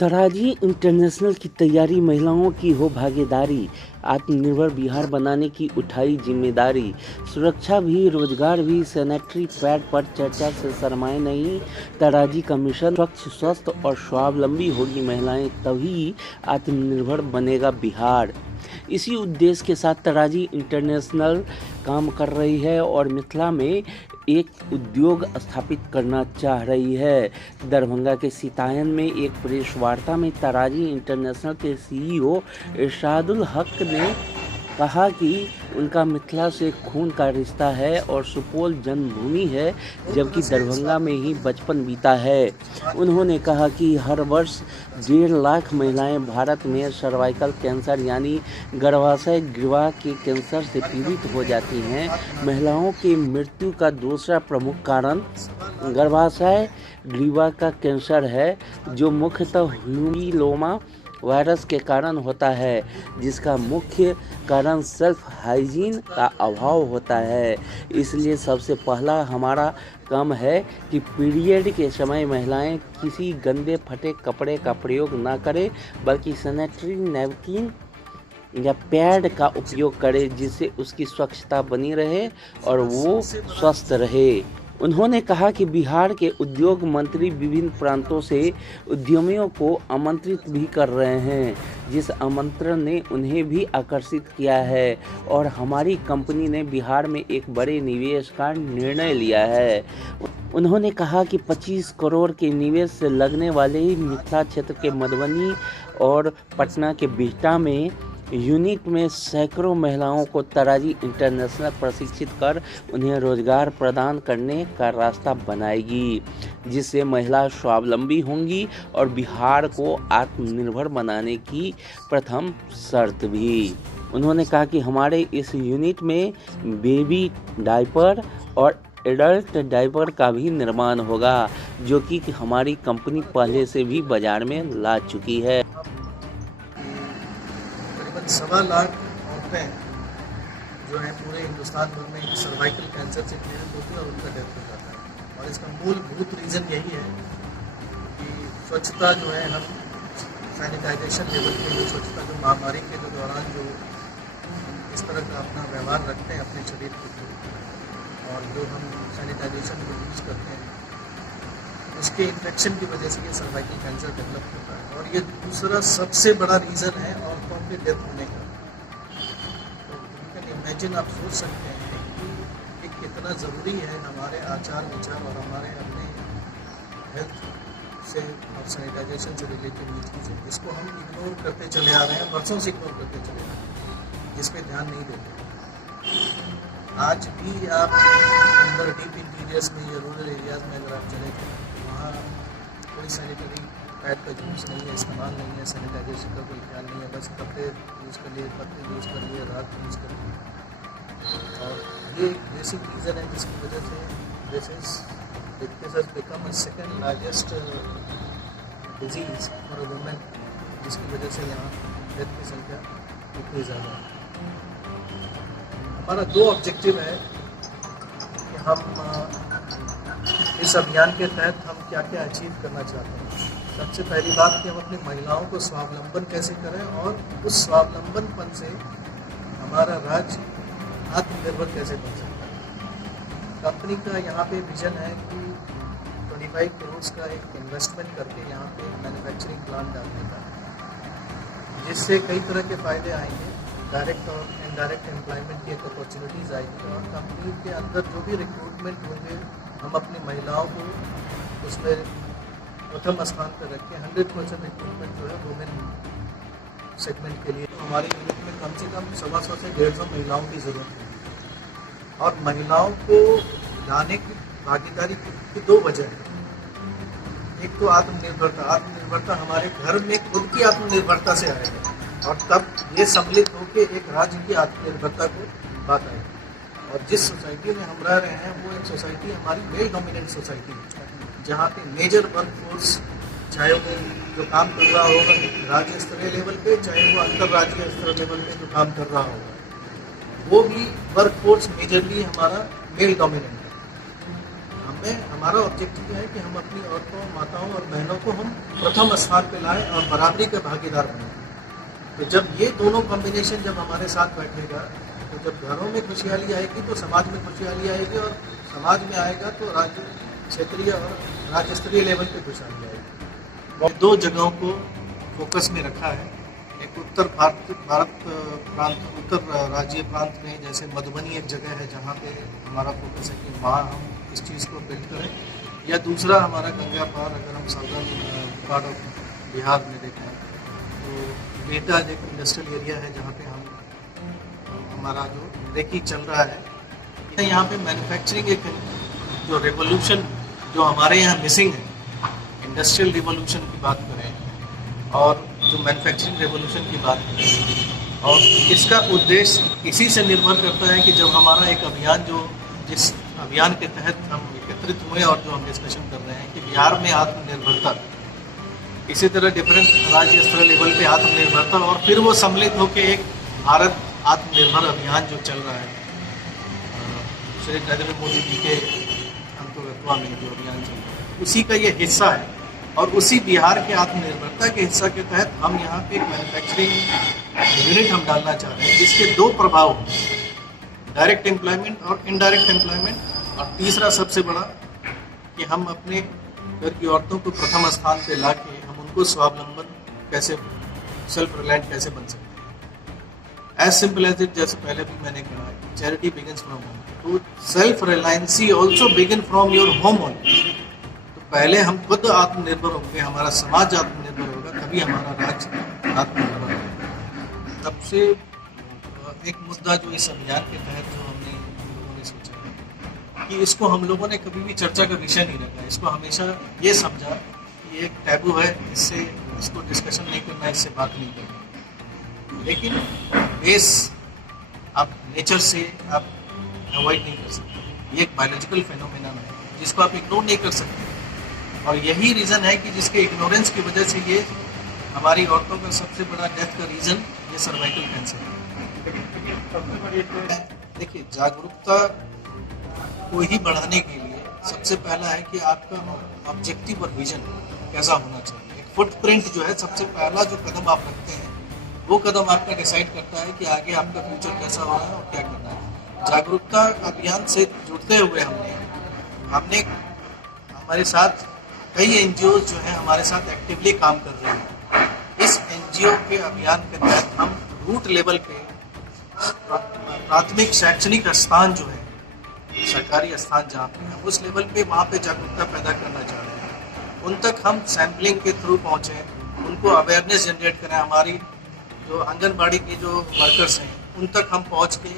तराजी international की तैयारी, महिलाओं की हो भागीदारी, आत्मनिर्भर बिहार बनाने की उठाई जिम्मेदारी, सुरक्षा भी रोजगार भी, सैनिटरी पैड पर चर्चा से शर्माए नहीं, तराजी का मिशन स्वच्छ, स्वस्थ और स्वावलंबी होगी महिलाएं, तभी आत्मनिर्भर बनेगा बिहार। इसी उद्देश्य के साथ तराजी इंटरनेशनल काम कर रही है और मिथिला में एक उद्योग स्थापित करना चाह रही है। दरभंगा के सीतायन में एक प्रेस वार्ता में तराजी इंटरनेशनल के सीईओ इरशादुल हक ने कहा कि उनका मिथिला से खून का रिश्ता है और सुपौल जन्मभूमि है, जबकि दरभंगा में ही बचपन बीता है। उन्होंने कहा कि हर वर्ष 1.5 लाख महिलाएं भारत में सर्वाइकल कैंसर यानी गर्भाशय ग्रीवा के कैंसर से पीड़ित हो जाती हैं। महिलाओं की मृत्यु का दूसरा प्रमुख कारण गर्भाशय ग्रीवा का कैंसर है, जो मुख्यतः ह्यूमिलोमा वायरस के कारण होता है, जिसका मुख्य कारण सेल्फ हाइजीन का अभाव होता है। इसलिए सबसे पहला हमारा काम है कि पीरियड के समय महिलाएं किसी गंदे फटे कपड़े का प्रयोग ना करें, बल्कि सैनिटरी नैपकिन या पैड का उपयोग करें, जिससे उसकी स्वच्छता बनी रहे और वो स्वस्थ रहे। उन्होंने कहा कि बिहार के उद्योग मंत्री विभिन्न प्रांतों से उद्यमियों को आमंत्रित भी कर रहे हैं, जिस आमंत्रण ने उन्हें भी आकर्षित किया है और हमारी कंपनी ने बिहार में एक बड़े निवेश का निर्णय लिया है। उन्होंने कहा कि 25 करोड़ के निवेश से लगने वाले मिथिला क्षेत्र के मधुबनी और पटना के बिहटा में यूनिट में सैकड़ों महिलाओं को तराजी इंटरनेशनल प्रशिक्षित कर उन्हें रोजगार प्रदान करने का रास्ता बनाएगी, जिससे महिला स्वावलंबी होंगी और बिहार को आत्मनिर्भर बनाने की प्रथम शर्त भी। उन्होंने कहा कि हमारे इस यूनिट में बेबी डायपर और एडल्ट डायपर का भी निर्माण होगा, जो कि हमारी कंपनी पहले से भी बाजार में ला चुकी है। 1.25 लाख औरतें जो हैं पूरे हिंदुस्तान भर में सर्वाइकल कैंसर से पीड़ित होती है और उनका डेथ हो जाता है। और इसका मूलभूत रीज़न यही है कि स्वच्छता जो है, हम सैनिटाइजेशन लेवल पे जो स्वच्छता जो महामारी के दौरान जो इस तरह का अपना व्यवहार रखते हैं अपने शरीर के, और जो हम सैनिटाइजेशन को यूज़ करते हैं, उसके इन्फेक्शन की वजह से ये सर्वाइकल कैंसर डेवलप होता है। और ये दूसरा सबसे बड़ा रीज़न है औरतों के डेथ होने का। तो यू कैन इमेजिन, आप सोच सकते हैं कि ये कितना ज़रूरी है हमारे आचार विचार और हमारे अपने हेल्थ से और सैनिटाइजेशन से रिलेटेड ये चीज़ें, जिसको हम इग्नोर करते चले आ रहे हैं, वर्षों से इग्नोर करते चले आ रहे हैं, जिस पे ध्यान नहीं देते। आज भी आप अंदर डीप इंटीरियर्स में या रूरल एरियाज़ में अगर आप चले जाएँ, वहाँ कोई सैनिटरी पैड का यूज़ नहीं है, इस्तेमाल नहीं है, सैनिटाइजेशन का कोई ख्याल नहीं है, बस कपड़े यूज़ कर लिए, पत्ते यूज़ कर लिए, रात यूज़ कर लिए। और ये एक बेसिक रीज़न है जिसकी वजह से this has become a second largest disease for a women, जिसकी वजह से यहाँ डेथ की संख्या इतनी ज़्यादा है। हमारा 2 ऑब्जेक्टिव है कि हम इस अभियान के तहत हम क्या क्या अचीव करना चाहते हैं। सबसे पहली बात कि हम अपनी महिलाओं को स्वावलंबन कैसे करें और उस स्वावलंबनपन से हमारा राज्य आत्मनिर्भर कैसे बन सकता है। कंपनी का यहाँ पे विजन है कि 25 करोड़ का एक इन्वेस्टमेंट करके यहाँ पे मैन्युफैक्चरिंग प्लांट डालने का, जिससे कई तरह के फ़ायदे आएंगे। डायरेक्ट और इनडायरेक्ट एम्प्लॉयमेंट की एक अपॉर्चुनिटीज़ आएगी और कंपनी के अंदर जो भी रिक्रूटमेंट होंगे, हम अपनी महिलाओं को उसमें प्रथम स्थान पर रख के 100% रिक्रूटमेंट जो है वुमेन सेगमेंट के लिए। तो हमारे यूनिट में कम से कम 125 से 150 महिलाओं की ज़रूरत है। और महिलाओं को लाने की भागीदारी की 2 वजह है। एक तो आत्मनिर्भरता हमारे घर में खुद की आत्मनिर्भरता से आएगी, और तब ये सम्मिलित होकर एक राज्य की आत्मनिर्भरता को बात आएगी। और जिस सोसाइटी में हम रह रहे हैं वो एक सोसाइटी हमारी मेल डोमिनेंट सोसाइटी है, जहाँ पे मेजर वर्क फोर्स, चाहे वो जो काम कर रहा होगा राज्य स्तरीय लेवल पे, चाहे वो अंतर्राज्यीय स्तर लेवल पे जो काम कर रहा होगा, वो भी वर्क फोर्स मेजरली हमारा मेल डोमिनेंट है। हमें हमारा ऑब्जेक्टिव है कि हम अपनी औरतों, माताओं और बहनों को हम प्रथम स्थान पे लाएं और बराबरी के भागीदार बनें। तो जब ये दोनों कॉम्बिनेशन जब हमारे साथ बैठेगा, तो जब घरों में खुशहाली आएगी तो समाज में खुशहाली आएगी, और समाज में आएगा तो राज्य, क्षेत्रीय और राज्य स्तरीय लेवल पे खुशहाली आएगी। दो जगहों को फोकस में रखा है। एक उत्तर भारत प्रांत, उत्तर राज्य प्रांत में जैसे मधुबनी एक जगह है जहाँ पे हमारा फोकस है कि वहाँ हम इस चीज़ को बिल्ड करें, या दूसरा हमारा गंगा पार, अगर हम साउदर्न पार्ट ऑफ बिहार में देखें तो बेटा एक इंडस्ट्रियल एरिया है जहाँ पे हमारा जो रेकी चल रहा है। यहाँ पे मैन्युफैक्चरिंग एक जो रेवोल्यूशन जो हमारे यहाँ मिसिंग है, इंडस्ट्रियल रिवोल्यूशन की बात करें और जो मैन्युफैक्चरिंग रेवोल्यूशन की बात करें, और इसका उद्देश्य इसी से निर्भर करता है कि जब हमारा एक अभियान जिस अभियान के तहत हम एकत्रित हुए और जो हम डिस्कशन कर रहे हैं कि बिहार में आत्मनिर्भरता, इसी तरह डिफरेंट राज्य स्तर लेवल पे आत्मनिर्भरता, और फिर वो सम्मिलित होकर एक भारत आत्मनिर्भर अभियान जो चल रहा है श्री नरेंद्र मोदी जी के अंतर्गत में जो अभियान चल रहा है, उसी का ये हिस्सा है। और उसी बिहार के आत्मनिर्भरता के हिस्सा के तहत हम यहाँ पे एक मैन्युफैक्चरिंग यूनिट हम डालना चाह रहे हैं, जिसके दो प्रभाव, डायरेक्ट एम्प्लॉयमेंट और इनडायरेक्ट एम्प्लॉयमेंट, और तीसरा सबसे बड़ा कि हम अपने घर की औरतों को प्रथम स्थान पे ला के हम उनको स्वावलंबन कैसे, सेल्फ रिलायंट कैसे बन सकते हैं। एज सिंपल एज इट, जैसे पहले भी मैंने कहा, चैरिटी बिगिंस फ्रॉम होम, तो self reliancy also begin from your home only. तो पहले हम खुद आत्मनिर्भर होंगे, हमारा समाज आत्मनिर्भर होगा, तभी हमारा राज्य आत्मनिर्भर होगा। तब से एक मुद्दा जो इस अभियान के तहत जो हमने लोगों ने सोचा कि इसको हम लोगों ने कभी भी चर्चा का विषय नहीं रखा, इसको हमेशा ये समझा कि एक टैबू है, इसको डिस्कशन नहीं करना, इससे बात नहीं करना। लेकिन बेस आप नेचर से आप अवॉइड नहीं कर सकते, ये एक बायोलॉजिकल फेनोमेनन है जिसको आप इग्नोर नहीं कर सकते, और यही रीज़न है कि जिसके इग्नोरेंस की वजह से ये हमारी औरतों का सबसे बड़ा डेथ का रीज़न ये सर्वाइकल कैंसर है। देखिए, जागरूकता को ही बढ़ाने के लिए सबसे पहला है कि आपका ऑब्जेक्टिव और विजन कैसा होना चाहिए। एक फुटप्रिंट जो है, सबसे पहला जो कदम आप रखते हैं वो कदम आपका डिसाइड करता है कि आगे आपका फ्यूचर कैसा हो रहा है और क्या करना है। जागरूकता अभियान से जुड़ते हुए हमने हमारे साथ कई एनजीओ जो हैं हमारे साथ एक्टिवली काम कर रहे हैं। इस एनजीओ के अभियान के तहत हम रूट लेवल पे प्राथमिक शैक्षणिक स्थान जो है, सरकारी स्थान जहाँ पे है, उस लेवल पे वहाँ पे जागरूकता पैदा करना चाह रहे हैं। उन तक हम सैम्पलिंग के थ्रू पहुँचें, उनको अवेयरनेस जनरेट करें। हमारी जो आंगनबाड़ी के जो वर्कर्स हैं उन तक हम पहुँच के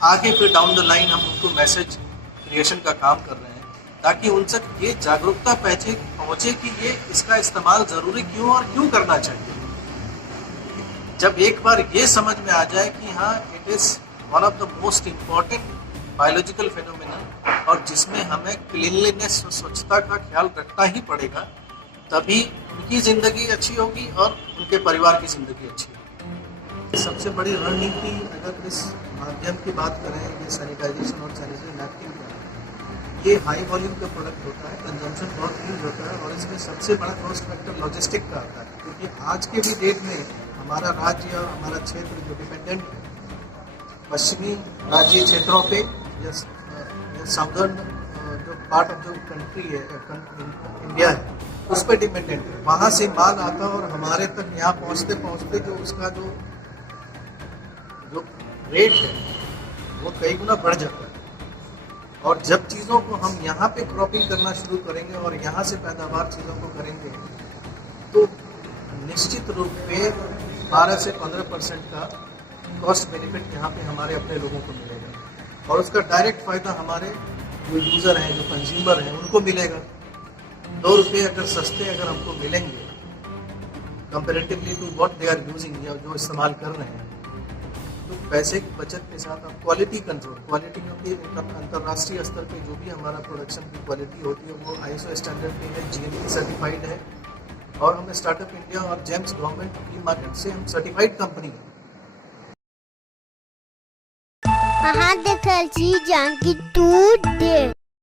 आगे फिर डाउन द लाइन हम उनको मैसेज क्रिएशन का काम कर रहे हैं, ताकि उन तक ये जागरूकता पहुँचे कि ये इसका इस्तेमाल ज़रूरी क्यों और क्यों करना चाहिए। जब एक बार ये समझ में आ जाए कि हाँ, it is one of the most important biological phenomenon, और जिसमें हमें क्लीनलीनेस, स्वच्छता का ख्याल रखना ही पड़ेगा, तभी उनकी ज़िंदगी अच्छी होगी और उनके परिवार की ज़िंदगी अच्छी होगी। सबसे बड़ी रणनीति अगर इस माध्यम की बात करें, ये सैनिटाइजेशन और सैनिटरी नैपकिन का, ये हाई वॉल्यूम का प्रोडक्ट होता है, कंजम्पशन बहुत यूज होता है, और इसमें सबसे बड़ा कॉस्ट फैक्टर लॉजिस्टिक का आता है। क्योंकि आज के भी डेट में हमारा राज्य और हमारा क्षेत्र जो डिपेंडेंट पश्चिमी राज्य क्षेत्रों पे या साउदर्न जो पार्ट ऑफ जो कंट्री है, इंडिया है, उस पर डिपेंडेंट है। वहाँ से माल आता है और हमारे तक यहाँ पहुँचते पहुँचते जो उसका जो रेट है वो कई गुना बढ़ जाता है। और जब चीज़ों को हम यहाँ पे क्रॉपिंग करना शुरू करेंगे और यहाँ से पैदावार चीज़ों को करेंगे, तो निश्चित रूप पे 12 से 15% का कॉस्ट बेनिफिट यहाँ पे हमारे अपने लोगों को मिलेगा, और उसका डायरेक्ट फ़ायदा हमारे जो यूज़र हैं, जो कंज्यूमर हैं, उनको मिलेगा। 2 रुपये अगर सस्ते अगर हमको मिलेंगे comparatively to what they are using, या जो इस्तेमाल कर रहे हैं, तो पैसे की बचत के साथ अब क्वालिटी कंट्रोल, क्वालिटी क्योंकि अंतर्राष्ट्रीय स्तर पे जो भी हमारा प्रोडक्शन की क्वालिटी होती है वो ISO स्टैंडर्ड पे है, GMP सर्टिफाइड है, और हमें स्टार्टअप इंडिया और जेम्स गवर्नमेंट की मार्केट से हम सर्टिफाइड कंपनी है। अहाँ देखल छी जानकी टू